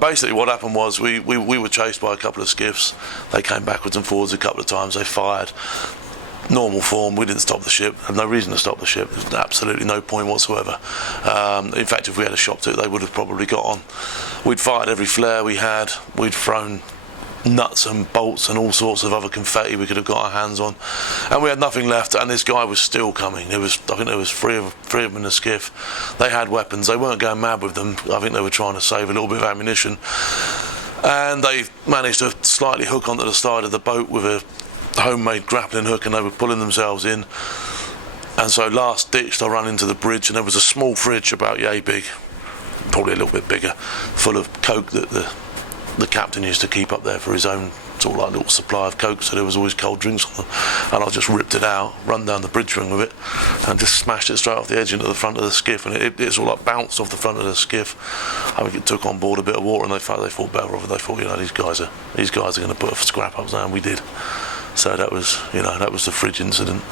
basically what happened was we were chased by a couple of skiffs. They came backwards and forwards a couple of times. They fired. Normal form, we didn't stop the ship. Had no reason to stop the ship. There's absolutely no point whatsoever. In fact, if we had a shot to it, they would have probably got on. We'd fired every flare we had. We'd thrown nuts and bolts and all sorts of other confetti we could have got our hands on, and we had nothing left. And this guy was still coming. I think there was three of them in the skiff. They had weapons. They weren't going mad with them. I think they were trying to save a little bit of ammunition, and they managed to slightly hook onto the side of the boat with a homemade grappling hook, and they were pulling themselves in. And so last ditched, I ran into the bridge, and there was a small fridge about yay big, probably a little bit bigger, full of coke that the captain used to keep up there for his own sort of like little supply of coke, so there was always cold drinks on them. And I just ripped it out, run down the bridge ring with it, and just smashed it straight off the edge into the front of the skiff, and it sort of like bounced off the front of the skiff. I think it took on board a bit of water, and they thought better of it. They thought, these guys are going to put a scrap up there, and we did. So that was the fridge incident.